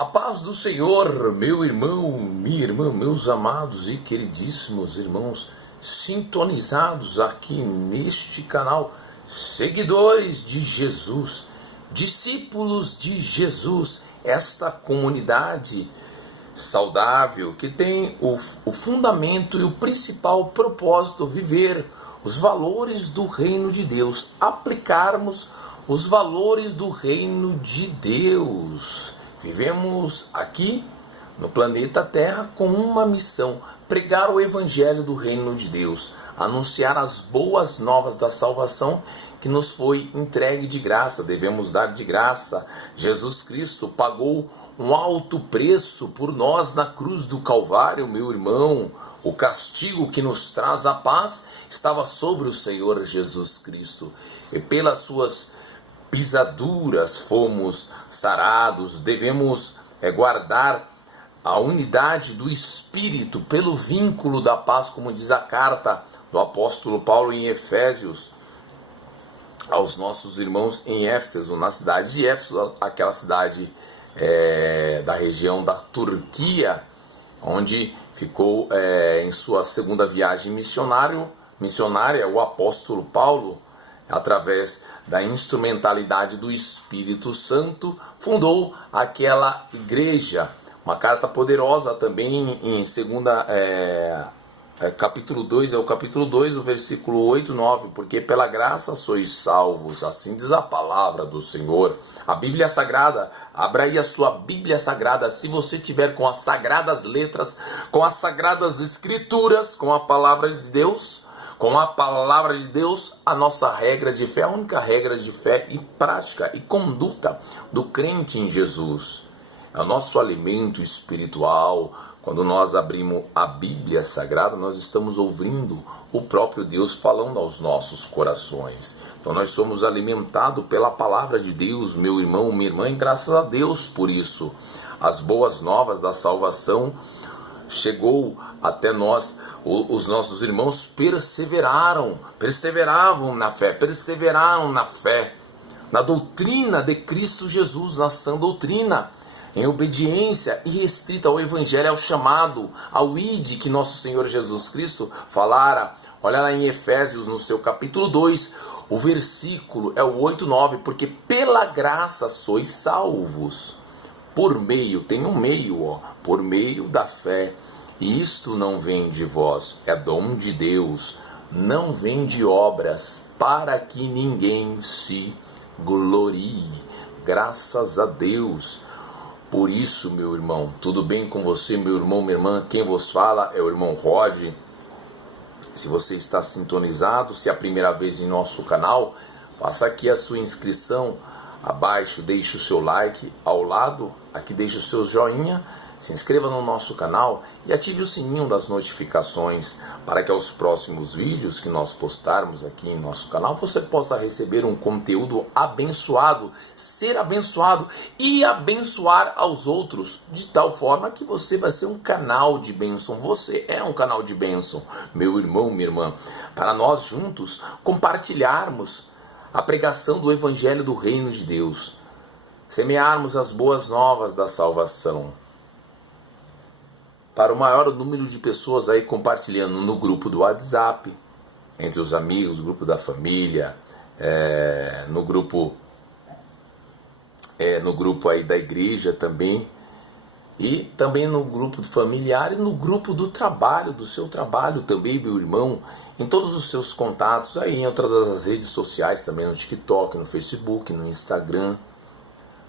A paz do Senhor, meu irmão, minha irmã, meus amados e queridíssimos irmãos, sintonizados aqui neste canal, seguidores de Jesus, discípulos de Jesus, esta comunidade saudável que tem o fundamento e o principal propósito, viver os valores do reino de Deus, aplicarmos os valores do reino de Deus. Vivemos aqui no planeta Terra com uma missão: pregar o evangelho do reino de Deus, anunciar as boas novas da salvação que nos foi entregue de graça, devemos dar de graça. Jesus Cristo pagou um alto preço por nós na cruz do Calvário, meu irmão. O castigo que nos traz a paz estava sobre o Senhor Jesus Cristo, e pelas suas pisaduras fomos sarados. Devemos guardar a unidade do Espírito pelo vínculo da paz, como diz a carta do apóstolo Paulo em Efésios aos nossos irmãos em Éfeso, na cidade de Éfeso, aquela cidade da região da Turquia, onde ficou em sua segunda viagem missionária, o apóstolo Paulo, através da instrumentalidade do Espírito Santo, fundou aquela igreja. Uma carta poderosa também em capítulo 2, o capítulo 2, o versículo 8 e 9, porque pela graça sois salvos, assim diz a palavra do Senhor. A Bíblia Sagrada, abra aí a sua Bíblia Sagrada, se você tiver com as sagradas letras, com as sagradas escrituras, com a palavra de Deus, a nossa regra de fé, a única regra de fé e prática e conduta do crente em Jesus. É o nosso alimento espiritual. Quando nós abrimos a Bíblia Sagrada, nós estamos ouvindo o próprio Deus falando aos nossos corações. Então nós somos alimentados pela palavra de Deus, meu irmão, minha irmã, e graças a Deus por isso. As boas novas da salvação chegou até nós. Os nossos irmãos perseveraram na fé, na doutrina de Cristo Jesus, na sã doutrina, em obediência irrestrita ao Evangelho, ao chamado, ao ide que nosso Senhor Jesus Cristo falara. Olha lá em Efésios, no seu capítulo 2, o versículo é o 8 e 9, porque pela graça sois salvos, por meio da fé. E isto não vem de vós, é dom de Deus, não vem de obras, para que ninguém se glorie. Graças a Deus. Por isso, meu irmão, tudo bem com você, meu irmão, minha irmã? Quem vos fala é o irmão Rod. Se você está sintonizado, se é a primeira vez em nosso canal, faça aqui a sua inscrição. Abaixo deixe o seu like, ao lado aqui deixe o seu joinha. Se inscreva no nosso canal e ative o sininho das notificações para que aos próximos vídeos que nós postarmos aqui em nosso canal você possa receber um conteúdo abençoado, ser abençoado e abençoar aos outros, de tal forma que você vai ser um canal de bênção. Você é um canal de bênção, meu irmão, minha irmã, para nós juntos compartilharmos a pregação do Evangelho do Reino de Deus, semearmos as boas novas da salvação para o maior número de pessoas aí, compartilhando no grupo do WhatsApp, entre os amigos, no grupo da família, no grupo aí da igreja também, e também no grupo familiar e no grupo do trabalho, do seu trabalho também, meu irmão, em todos os seus contatos aí, em outras das redes sociais também, no TikTok, no Facebook, no Instagram.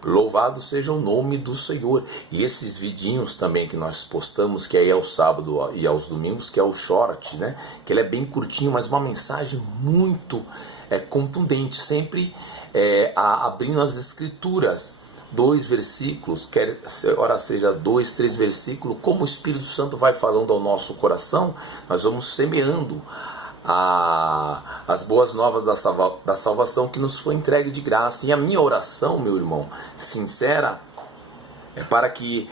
Louvado seja o nome do Senhor. E esses vidinhos também que nós postamos, que aí é o sábado e aos domingos, que é o short, né? Que ele é bem curtinho, mas uma mensagem muito contundente, sempre abrindo as escrituras. 2 versículos, ora seja 2, 3 versículos, como o Espírito Santo vai falando ao nosso coração, nós vamos semeando as boas novas da salvação que nos foi entregue de graça. E a minha oração, meu irmão, sincera, é para que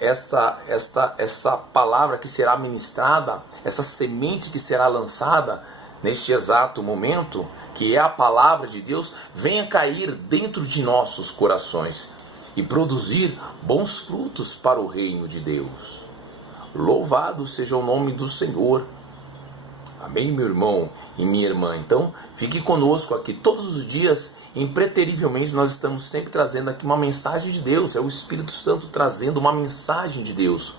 essa palavra que será ministrada, essa semente que será lançada neste exato momento, que é a palavra de Deus, venha cair dentro de nossos corações e produzir bons frutos para o reino de Deus. Louvado seja o nome do Senhor. Amém, meu irmão e minha irmã? Então, fique conosco aqui todos os dias. Impreterivelmente, nós estamos sempre trazendo aqui uma mensagem de Deus. É o Espírito Santo trazendo uma mensagem de Deus.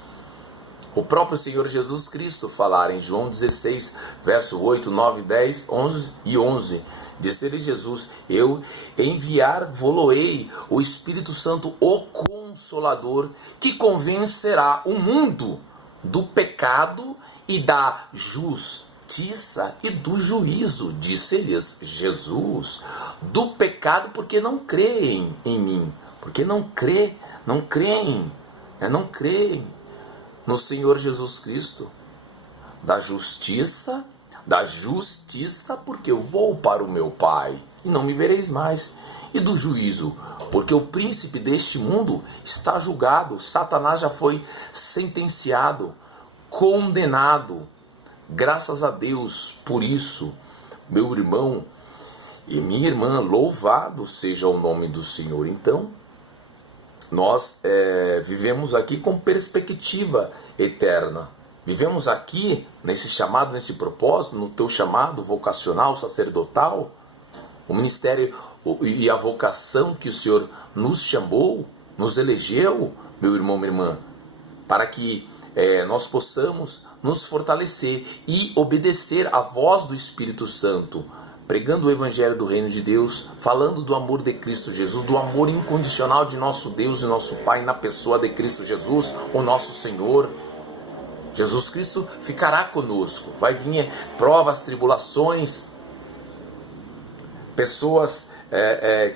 O próprio Senhor Jesus Cristo falar em João 16, verso 8, 9, 10, 11 e 11. Disse-lhe Jesus: eu enviar-vos-ei o Espírito Santo, o Consolador, que convencerá o mundo do pecado e da justiça e do juízo. Disse-lhes Jesus: do pecado, porque não creem em mim, porque não creem no Senhor Jesus Cristo. Da justiça, porque eu vou para o meu Pai e não me vereis mais. E do juízo, porque o príncipe deste mundo está julgado. Satanás já foi sentenciado, condenado. Graças a Deus por isso, meu irmão e minha irmã, louvado seja o nome do Senhor. Então, nós vivemos aqui com perspectiva eterna. Vivemos aqui nesse chamado, nesse propósito, no teu chamado vocacional, sacerdotal, o ministério e a vocação que o Senhor nos chamou, nos elegeu, meu irmão, minha irmã, para que nós possamos nos fortalecer e obedecer à voz do Espírito Santo, pregando o Evangelho do Reino de Deus, falando do amor de Cristo Jesus, do amor incondicional de nosso Deus e nosso Pai na pessoa de Cristo Jesus, o nosso Senhor. Jesus Cristo ficará conosco. Vai vir provas, tribulações, pessoas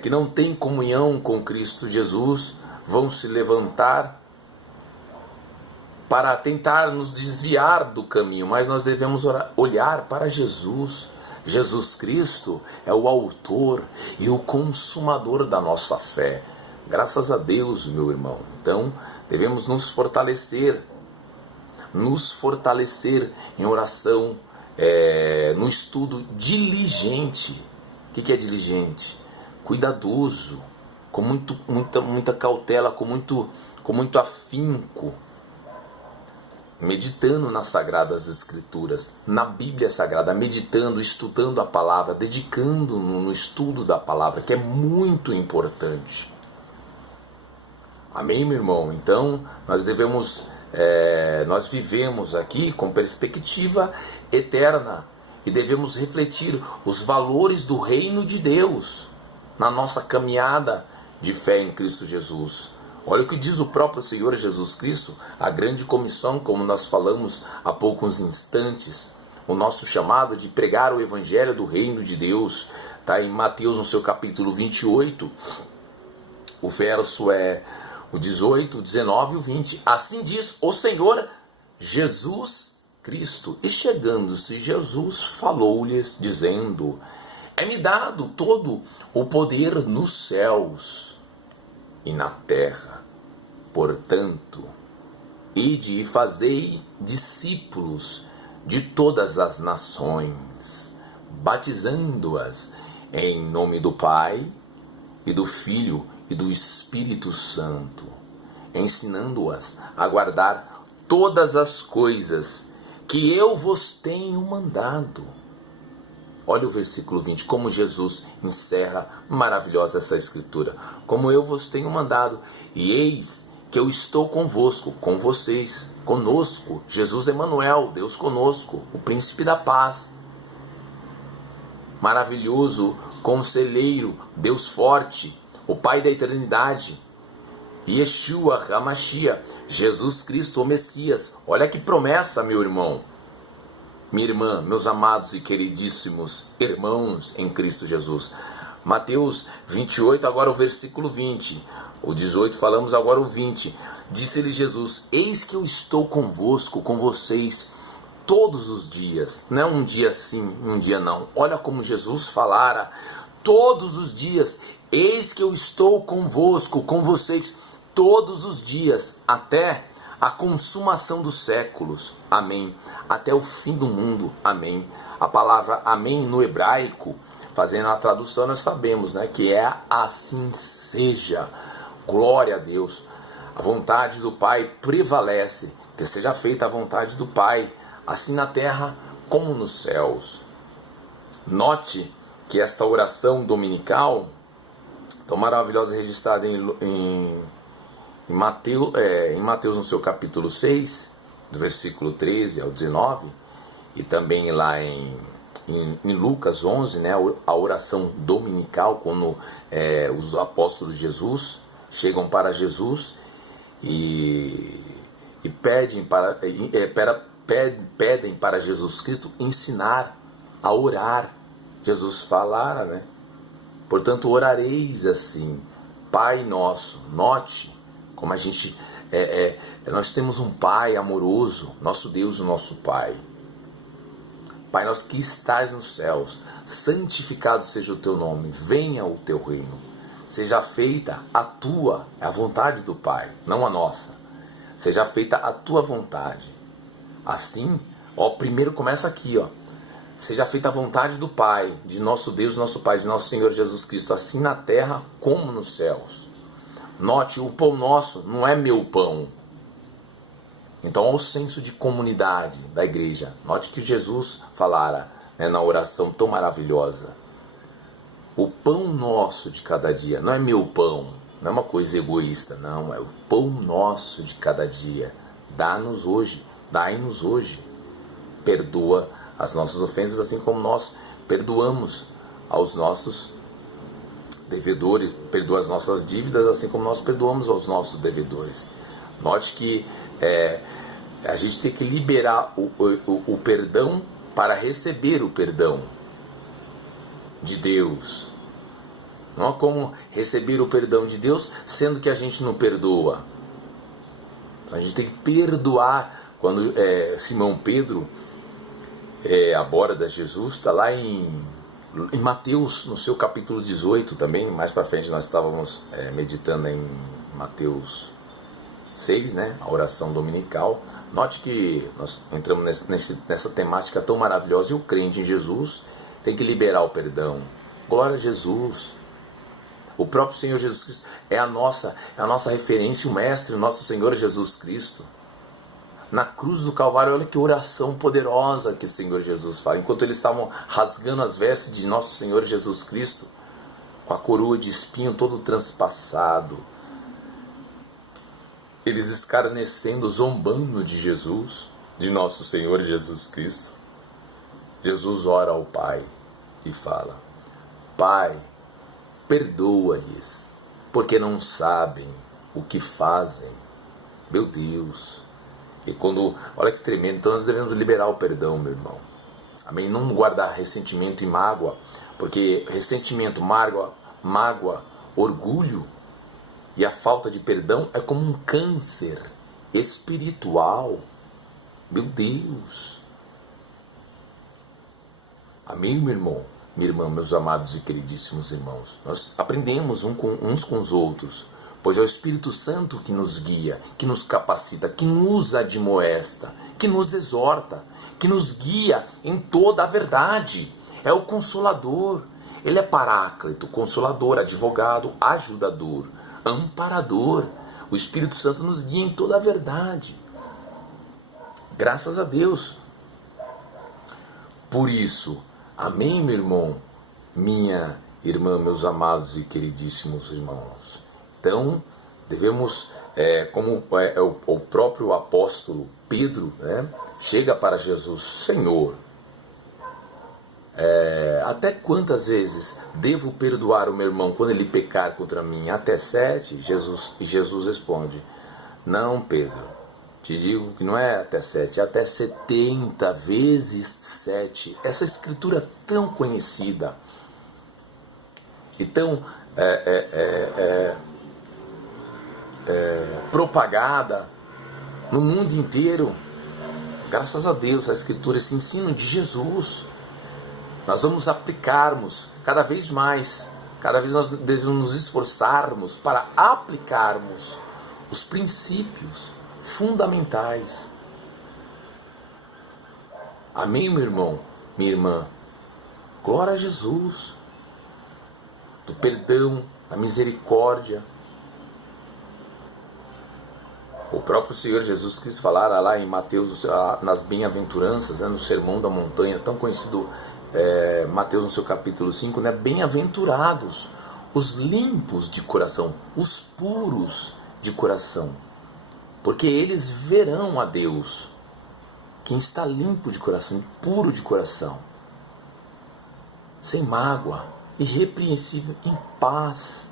que não têm comunhão com Cristo Jesus vão se levantar para tentar nos desviar do caminho, mas nós devemos olhar para Jesus. Jesus Cristo é o autor e o consumador da nossa fé. Graças a Deus, meu irmão. Então, devemos nos fortalecer em oração, no estudo diligente. O que é diligente? Cuidadoso, com muita cautela, com muito afinco, meditando nas Sagradas Escrituras, na Bíblia Sagrada, meditando, estudando a palavra, dedicando no estudo da palavra, que é muito importante. Amém, meu irmão? Então, nós vivemos aqui com perspectiva eterna e devemos refletir os valores do reino de Deus na nossa caminhada de fé em Cristo Jesus. Olha o que diz o próprio Senhor Jesus Cristo, a grande comissão, como nós falamos há poucos instantes, o nosso chamado de pregar o Evangelho do Reino de Deus, está em Mateus, no seu capítulo 28, o verso o 18, o 19 e o 20. Assim diz o Senhor Jesus Cristo. E chegando-se Jesus, falou-lhes, dizendo: é-me dado todo o poder nos céus e na terra. Portanto, ide e fazei discípulos de todas as nações, batizando-as em nome do Pai e do Filho e do Espírito Santo, ensinando-as a guardar todas as coisas que eu vos tenho mandado. Olha o versículo 20, como Jesus encerra maravilhosa essa escritura. Como eu vos tenho mandado, e eis que eu estou convosco, com vocês, conosco, Jesus Emanuel, Deus conosco, o príncipe da paz. Maravilhoso conselheiro, Deus forte, o Pai da eternidade, Yeshua HaMashiach, Jesus Cristo, o Messias. Olha que promessa, meu irmão, minha irmã, meus amados e queridíssimos irmãos em Cristo Jesus. Mateus 28, agora o versículo 20. O 18 falamos, agora o 20. Disse-lhe Jesus: eis que eu estou convosco, com vocês, todos os dias. Não é um dia sim, um dia não. Olha como Jesus falara, todos os dias. Eis que eu estou convosco, com vocês, todos os dias, até a consumação dos séculos. Amém. Até o fim do mundo. Amém. A palavra amém no hebraico, fazendo a tradução, nós sabemos, né, que é assim seja. Glória a Deus. A vontade do Pai prevalece. Que seja feita a vontade do Pai, assim na terra como nos céus. Note que esta oração dominical, tão maravilhosa, registrada em Mateus no seu capítulo 6, do versículo 13 ao 19, e também lá em Lucas 11, né, a oração dominical, quando os apóstolos de Jesus chegam para Jesus e pedem para Jesus Cristo ensinar a orar. Jesus falara, né? Portanto, orareis assim, Pai nosso. Note como a gente nós temos um Pai amoroso, nosso Deus, o nosso Pai. Pai nosso que estás nos céus, santificado seja o teu nome, venha o teu reino, seja feita a vontade do Pai, não a nossa, seja feita a tua vontade. Assim, primeiro começa aqui, seja feita a vontade do Pai, de nosso Deus, nosso Pai, de nosso Senhor Jesus Cristo, assim na terra como nos céus. Note, o pão nosso não é meu pão. Então, olha o senso de comunidade da igreja. Note que Jesus falara, né, na oração tão maravilhosa. O pão nosso de cada dia não é meu pão, não é uma coisa egoísta, não. É o pão nosso de cada dia. Dá-nos hoje, dai-nos hoje. Perdoa as nossas ofensas, assim como nós perdoamos aos nossos devedores. Perdoa as nossas dívidas, assim como nós perdoamos aos nossos devedores. Note que a gente tem que liberar o perdão para receber o perdão de Deus. Não há como receber o perdão de Deus sendo que a gente não perdoa. A gente tem que perdoar. Quando Simão Pedro aborda Jesus, está lá em Mateus, no seu capítulo 18 também, mais para frente nós estávamos meditando em Mateus 6, né, a oração dominical. Note que nós entramos nessa temática tão maravilhosa, e o crente em Jesus tem que liberar o perdão. Glória a Jesus. O próprio Senhor Jesus Cristo é a nossa referência, o Mestre, o nosso Senhor Jesus Cristo. Na cruz do Calvário, olha que oração poderosa que o Senhor Jesus fala. Enquanto eles estavam rasgando as vestes de nosso Senhor Jesus Cristo, com a coroa de espinho todo transpassado, eles escarnecendo, zombando de Jesus, de nosso Senhor Jesus Cristo. Jesus ora ao Pai e fala: Pai, perdoa-lhes, porque não sabem o que fazem. Meu Deus! E olha que tremendo, então nós devemos liberar o perdão, meu irmão. Amém? Não guardar ressentimento e mágoa, porque ressentimento, mágoa, orgulho e a falta de perdão é como um câncer espiritual. Meu Deus! Amém, meu irmão? Minha irmã, meus amados e queridíssimos irmãos, nós aprendemos uns com os outros, pois é o Espírito Santo que nos guia, que nos capacita, que nos admoesta, que nos exorta, que nos guia em toda a verdade. É o Consolador. Ele é Paráclito, Consolador, Advogado, Ajudador, Amparador. O Espírito Santo nos guia em toda a verdade. Graças a Deus. Por isso, amém, meu irmão, minha irmã, meus amados e queridíssimos irmãos. Então, devemos, como o próprio apóstolo Pedro, né, chega para Jesus: Senhor, até quantas vezes devo perdoar o meu irmão quando ele pecar contra mim? Até 7? E Jesus responde: não, Pedro, te digo que não é até 7, é até 70 vezes 7. Essa escritura tão conhecida e tão propagada no mundo inteiro. Graças a Deus, a escritura, esse ensino de Jesus, nós vamos aplicarmos cada vez mais. Cada vez nós devemos nos esforçarmos para aplicarmos os princípios fundamentais. Amém, meu irmão, minha irmã? Glória a Jesus. Do perdão, da misericórdia, O próprio Senhor Jesus Cristo falara lá em Mateus, nas bem-aventuranças, né, no Sermão da Montanha, tão conhecido, Mateus no seu capítulo 5, né, bem-aventurados os limpos de coração, os puros de coração, porque eles verão a Deus. Quem está limpo de coração, puro de coração, sem mágoa, irrepreensível, em paz.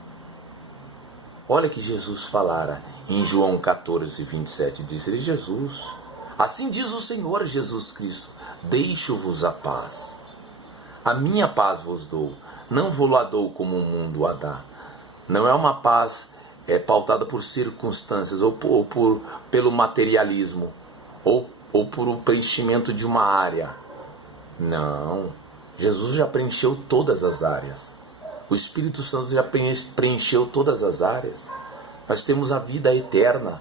Olha que Jesus falara em João 14, 27, disse-lhe Jesus: assim diz o Senhor Jesus Cristo, deixo-vos a paz. A minha paz vos dou, não vou-la dou como o mundo a dá. Não é uma paz pautada por circunstâncias, ou pelo materialismo, ou por o preenchimento de uma área. Não, Jesus já preencheu todas as áreas. O Espírito Santo já preencheu todas as áreas. Nós temos a vida eterna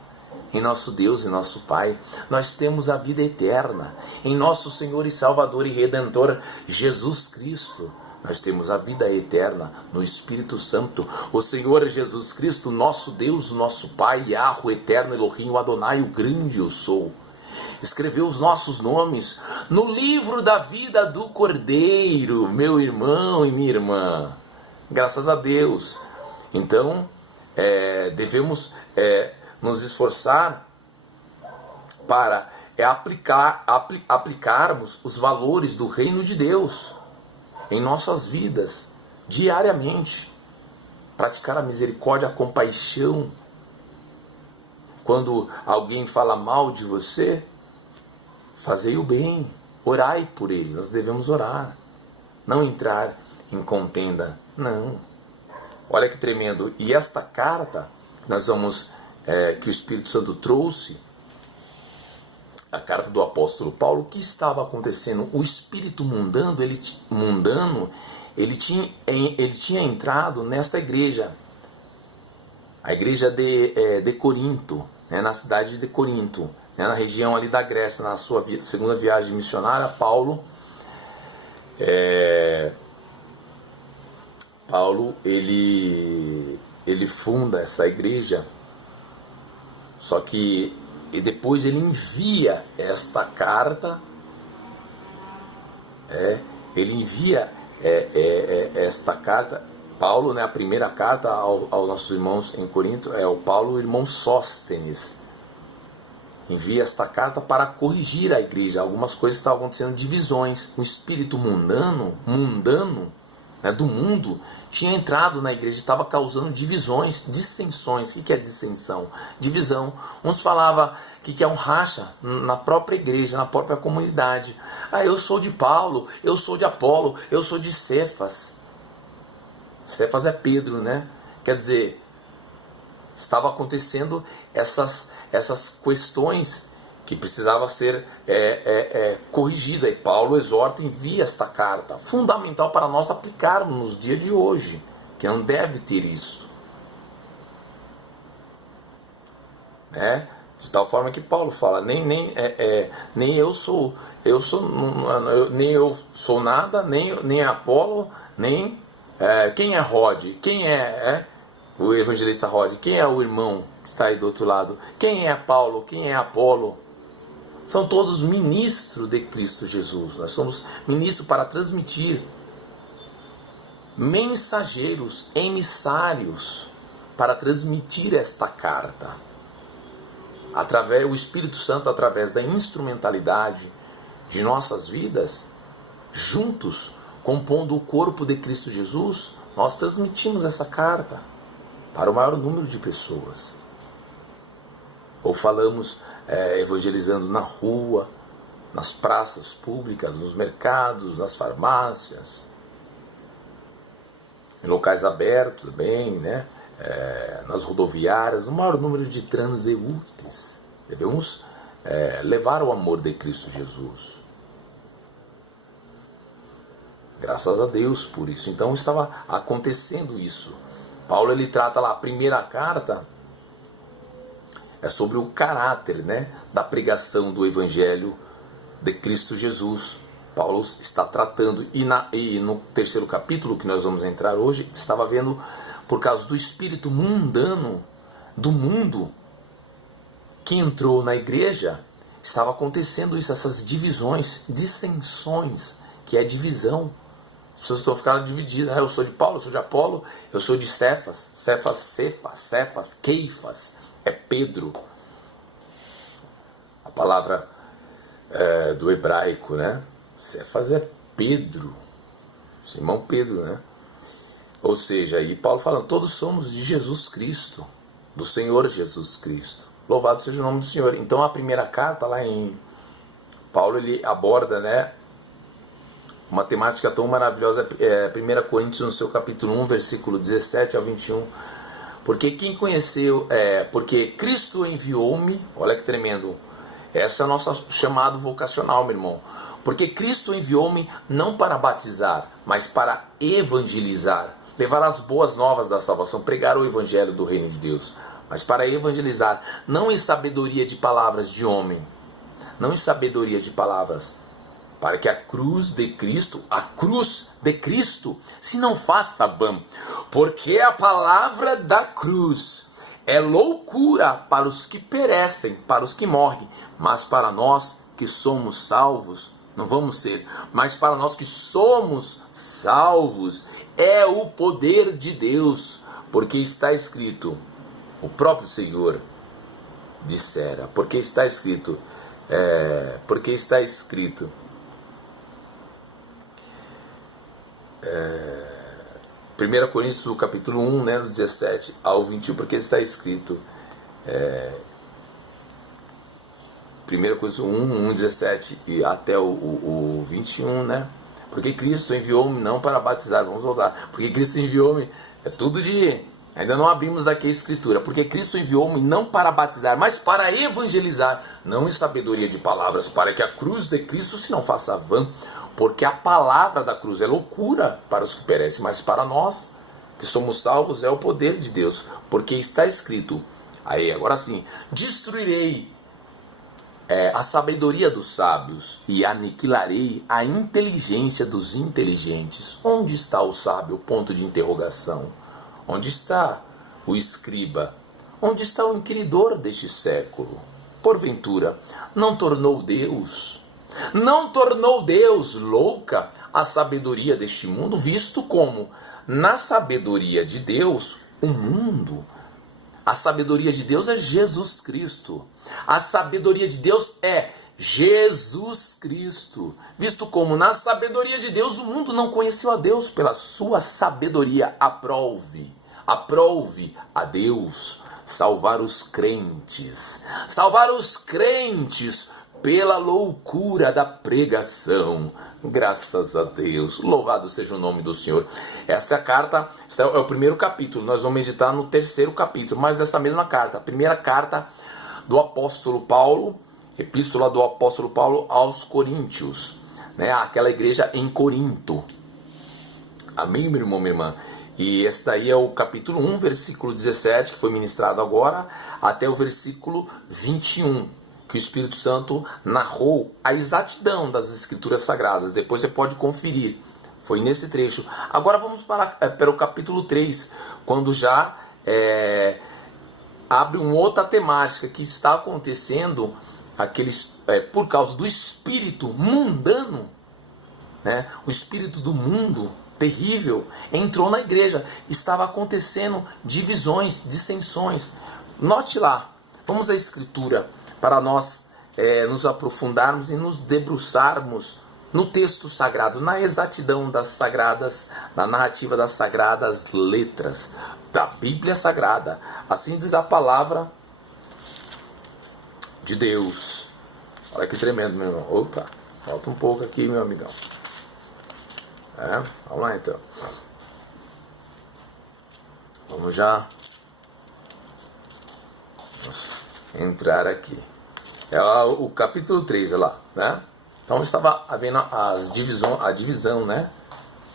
em nosso Deus e nosso Pai. Nós temos a vida eterna em nosso Senhor e Salvador e Redentor Jesus Cristo. Nós temos a vida eterna no Espírito Santo. O Senhor Jesus Cristo, nosso Deus, nosso Pai, Yahweh, eterno Elohim, o Adonai, o grande eu sou, escreveu os nossos nomes no livro da vida do Cordeiro, meu irmão e minha irmã. Graças a Deus. Então, devemos nos esforçar para aplicarmos os valores do reino de Deus em nossas vidas, diariamente. Praticar a misericórdia, a compaixão. Quando alguém fala mal de você, fazei o bem, orai por eles. Nós devemos orar, não entrar em contenda, não. Olha que tremendo. E esta carta nós vamos, que o Espírito Santo trouxe, a carta do apóstolo Paulo, o que estava acontecendo? O espírito mundano, ele tinha entrado nesta igreja, a igreja de Corinto, né, na cidade de Corinto, né, na região ali da Grécia. Na sua segunda viagem missionária, Paulo ele funda essa igreja, só que depois ele envia esta carta, esta carta, Paulo, né, a primeira carta aos nossos irmãos em Corinto, o Paulo, o irmão Sóstenes, envia esta carta para corrigir a igreja. Algumas coisas estavam acontecendo, divisões. O espírito mundano, né, do mundo, tinha entrado na igreja, estava causando divisões, dissensões. O que é dissensão? Divisão. Uns falavam que é um racha na própria igreja, na própria comunidade. Eu sou de Paulo, eu sou de Apolo, eu sou de Cefas. Cefas é Pedro, né? Quer dizer, estava acontecendo essas questões que precisavam ser corrigidas. E Paulo exorta e envia esta carta, fundamental para nós aplicarmos nos dias de hoje, que não deve ter isso, né? De tal forma que Paulo fala, nem eu sou nada, nem Apolo, nem quem é Rod, quem é o evangelista Rod, quem é o irmão que está aí do outro lado, quem é Paulo, quem é Apolo. São todos ministros de Cristo Jesus. Nós somos ministros para transmitir, mensageiros, emissários, para transmitir esta carta. O Espírito Santo, através da instrumentalidade de nossas vidas, juntos, compondo o corpo de Cristo Jesus, nós transmitimos essa carta para o maior número de pessoas. Ou falamos evangelizando na rua, nas praças públicas, nos mercados, nas farmácias, em locais abertos também, né? Nas rodoviárias, no maior número de transeúntes. Devemos levar o amor de Cristo Jesus. Graças a Deus por isso. Então estava acontecendo isso. Paulo, ele trata lá, a primeira carta sobre o caráter, né, da pregação do Evangelho de Cristo Jesus. Paulo está tratando, e no terceiro capítulo que nós vamos entrar hoje, estava vendo, por causa do espírito mundano do mundo, que entrou na igreja, estava acontecendo isso, essas divisões, dissensões, que é divisão. As pessoas estão ficando divididas. Eu sou de Paulo, eu sou de Apolo, eu sou de Cefas, Cefas, Keifas, é Pedro. A palavra do hebraico, né? Cefas é Pedro, Simão Pedro, né? Ou seja, aí Paulo falando, todos somos de Jesus Cristo, do Senhor Jesus Cristo. Louvado seja o nome do Senhor. Então a primeira carta lá em Paulo, ele aborda, né, uma temática tão maravilhosa, 1 Coríntios no seu capítulo 1, versículo 17 ao 21. Porque quem conheceu, porque Cristo enviou-me, olha que tremendo, essa é o nosso chamado vocacional, meu irmão. Porque Cristo enviou-me não para batizar, mas para evangelizar, levar as boas novas da salvação, pregar o evangelho do reino de Deus, mas para evangelizar, não em sabedoria de palavras de homem, não em sabedoria de palavras, para que a cruz de Cristo se não faça vã, porque a palavra da cruz é loucura para os que perecem, para os que morrem, mas para nós que somos salvos, não vamos ser, mas para nós que somos salvos, é o poder de Deus, porque está escrito, o próprio Senhor dissera, porque está escrito, 1 Coríntios, no capítulo 1, né, do 17 ao 21, porque está escrito, 1 Coríntios 1, 17 e até o 21, né? Porque Cristo enviou-me não para batizar, vamos voltar, porque Cristo enviou-me, é tudo de, ainda não abrimos aqui a escritura, porque Cristo enviou-me não para batizar, mas para evangelizar, não em sabedoria de palavras, para que a cruz de Cristo se não faça vã, porque a palavra da cruz é loucura para os que perecem, mas para nós que somos salvos é o poder de Deus, porque está escrito, aí agora sim, destruirei a sabedoria dos sábios e aniquilarei a inteligência dos inteligentes. Onde está o sábio? Ponto de interrogação. Onde está o escriba? Onde está o inquiridor deste século? Porventura, não tornou Deus louca a sabedoria deste mundo, visto como, na sabedoria de Deus, o mundo, a sabedoria de Deus é Jesus Cristo. A sabedoria de Deus é Jesus Cristo. Visto como na sabedoria de Deus o mundo não conheceu a Deus pela sua sabedoria. Aprove a Deus salvar os crentes pela loucura da pregação. Graças a Deus, louvado seja o nome do Senhor. Esta carta é o primeiro capítulo, nós vamos meditar no terceiro capítulo, mas dessa mesma carta, a primeira carta do apóstolo Paulo, epístola do apóstolo Paulo aos Coríntios, né? Aquela igreja em Corinto. Amém, meu irmão, minha irmã? E esse daí é o capítulo 1, versículo 17, que foi ministrado agora, até o versículo 21. Que o Espírito Santo narrou a exatidão das Escrituras Sagradas. Depois você pode conferir. Foi nesse trecho. Agora vamos para o capítulo 3, quando já abre uma outra temática que está acontecendo por causa do espírito mundano, né? O espírito do mundo terrível entrou na igreja. Estava acontecendo divisões, dissensões. Note lá, vamos à Escritura, para nós nos aprofundarmos e nos debruçarmos no texto sagrado, na exatidão das sagradas, na narrativa das sagradas letras da Bíblia Sagrada. Assim diz a palavra de Deus. Olha que tremendo, meu irmão. Opa, falta um pouco aqui, meu amigão. Vamos lá então. Vamos já entrar aqui. É o capítulo 3, olha lá, né? Então estava havendo a divisão, né?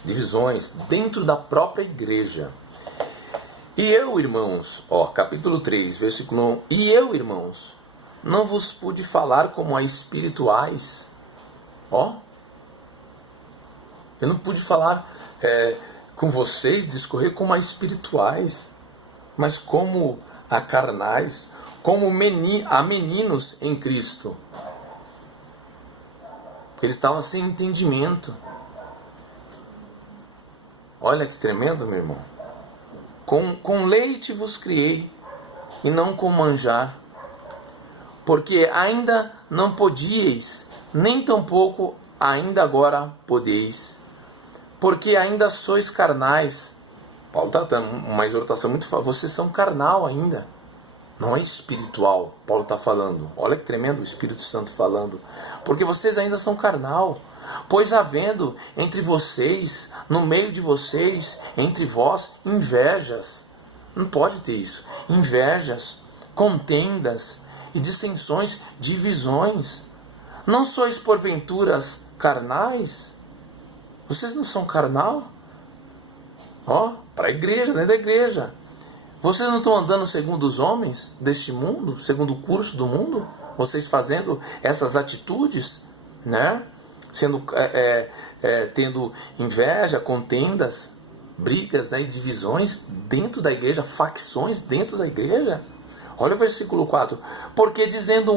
Divisões dentro da própria igreja. E eu, irmãos, capítulo 3, versículo 1. E eu, irmãos, não vos pude falar como a espirituais. Eu não pude falar com vocês, discorrer como a espirituais, mas como a carnais, como a meninos em Cristo. Porque eles estavam sem entendimento. Olha que tremendo, meu irmão. Com leite vos criei, e não com manjar, porque ainda não podíeis, nem tampouco ainda agora podeis, porque ainda sois carnais. Paulo está dando uma exortação muito forte. Vocês são carnal ainda, não é espiritual. Paulo está falando, olha que tremendo, o Espírito Santo falando, porque vocês ainda são carnal. Pois havendo entre vocês, no meio de vocês, entre vós, invejas. Não pode ter isso. Invejas, contendas e dissensões, divisões. Não sois porventuras carnais? Vocês não são carnal? Para a igreja, dentro da igreja. Vocês não estão andando segundo os homens deste mundo, segundo o curso do mundo? Vocês fazendo essas atitudes, né? Tendo inveja, contendas, brigas, né, e divisões dentro da igreja, facções dentro da igreja. Olha o versículo 4. Porque dizendo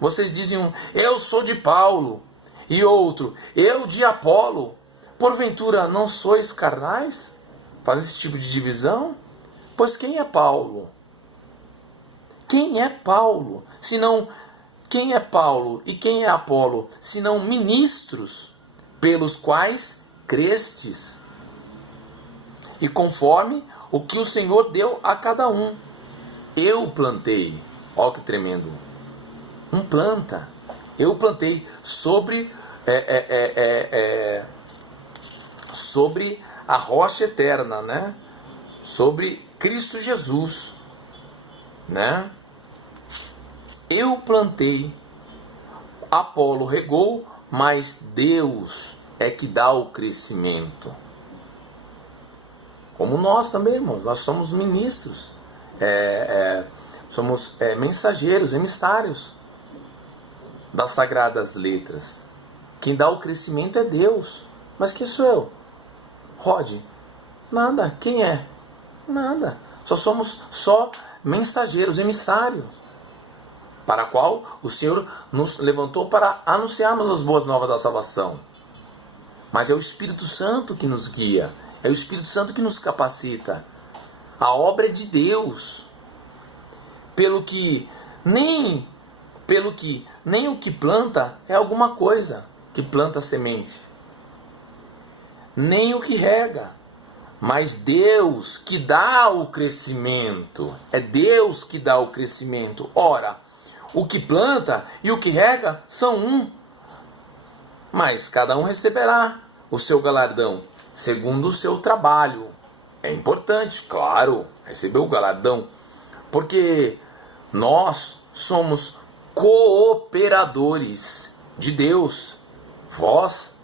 vocês dizem eu sou de Paulo, e outro, eu de Apolo. Porventura não sois carnais? Faz esse tipo de divisão? Pois quem é Paulo? Quem é Paulo? Senão quem é Paulo e quem é Apolo, senão ministros pelos quais crestes? E conforme o que o Senhor deu a cada um. Eu plantei, olha que tremendo, planta. Eu plantei sobre a rocha eterna, né? Sobre Cristo Jesus, né? Eu plantei, Apolo regou, mas Deus é que dá o crescimento. Como nós também, irmãos, nós somos ministros, somos mensageiros, emissários das sagradas letras. Quem dá o crescimento é Deus. Mas quem sou eu? Rod? Nada. Quem é? Nada. Somos mensageiros, emissários, para a qual o Senhor nos levantou para anunciarmos as boas novas da salvação. Mas é o Espírito Santo que nos guia, é o Espírito Santo que nos capacita. A obra é de Deus. Pelo que nem o que planta é alguma coisa que planta semente, nem o que rega, mas Deus que dá o crescimento. É Deus que dá o crescimento. Ora, o que planta e o que rega são mas cada um receberá o seu galardão segundo o seu trabalho. É importante, claro, receber o galardão, porque nós somos cooperadores de Deus.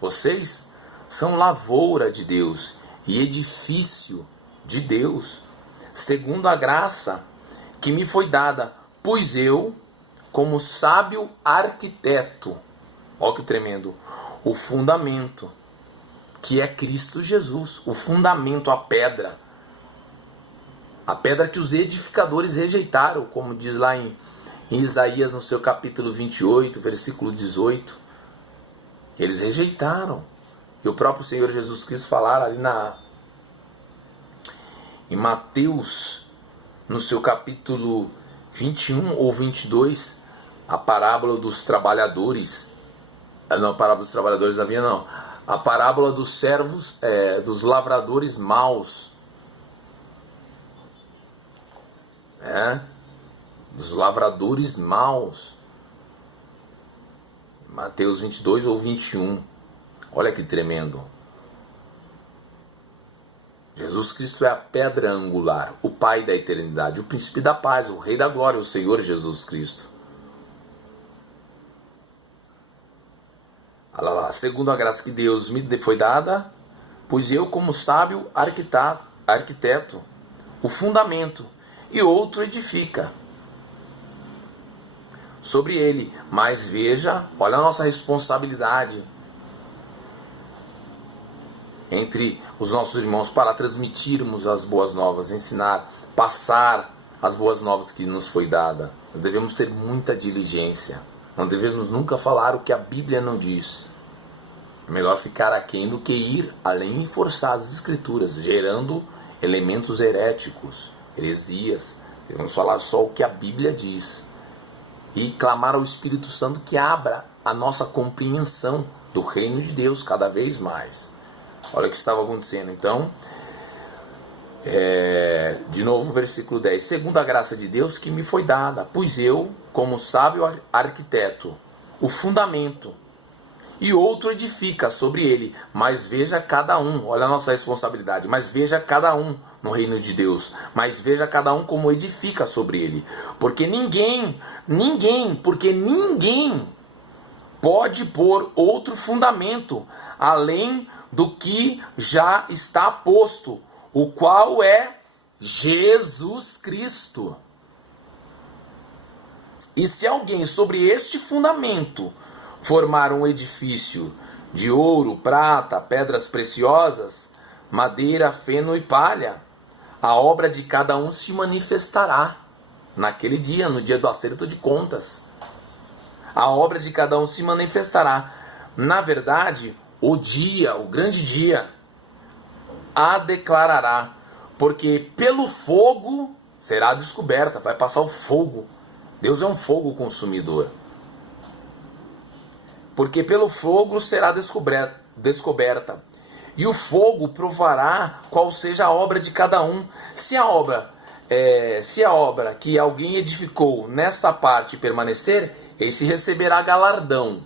Vocês são lavoura de Deus e edifício de Deus, segundo a graça que me foi dada, pois eu, como sábio arquiteto, olha que tremendo, o fundamento, que é Cristo Jesus, o fundamento, a pedra que os edificadores rejeitaram, como diz lá em Isaías, no seu capítulo 28, versículo 18, eles rejeitaram. E o próprio Senhor Jesus Cristo falar ali em Mateus, no seu capítulo 21 ou 22, a parábola dos trabalhadores. Não, a parábola dos trabalhadores havia não. A parábola dos servos, dos lavradores maus. Dos lavradores maus. Mateus 22 ou 21. Olha que tremendo. Jesus Cristo é a pedra angular, o Pai da eternidade, o príncipe da paz, o Rei da glória, o Senhor Jesus Cristo. Olha lá, segundo a graça que Deus me foi dada, pois eu, como sábio arquiteto, o fundamento, e outro edifica sobre ele. Mas veja, olha a nossa responsabilidade entre os nossos irmãos para transmitirmos as boas novas, ensinar, passar as boas novas que nos foi dada. Nós devemos ter muita diligência. Não devemos nunca falar o que a Bíblia não diz. É melhor ficar aquém do que ir além e forçar as Escrituras, gerando elementos heréticos, heresias. Devemos falar só o que a Bíblia diz. E clamar ao Espírito Santo que abra a nossa compreensão do reino de Deus cada vez mais. Olha o que estava acontecendo. Então, de novo, versículo 10. Segundo a graça de Deus que me foi dada, pois eu, como sábio arquiteto, o fundamento, e outro edifica sobre ele, mas veja cada um, olha a nossa responsabilidade, mas veja cada um no reino de Deus, mas veja cada um como edifica sobre ele, porque ninguém pode pôr outro fundamento, além do que já está posto, o qual é Jesus Cristo. E se alguém sobre este fundamento formar um edifício de ouro, prata, pedras preciosas, madeira, feno e palha, a obra de cada um se manifestará naquele dia, no dia do acerto de contas. A obra de cada um se manifestará. Na verdade, o grande dia, a declarará, porque pelo fogo será descoberta, vai passar o fogo. Deus é um fogo consumidor. Porque pelo fogo será descoberta. E o fogo provará qual seja a obra de cada um. Se a obra que alguém edificou nessa parte permanecer, esse receberá galardão.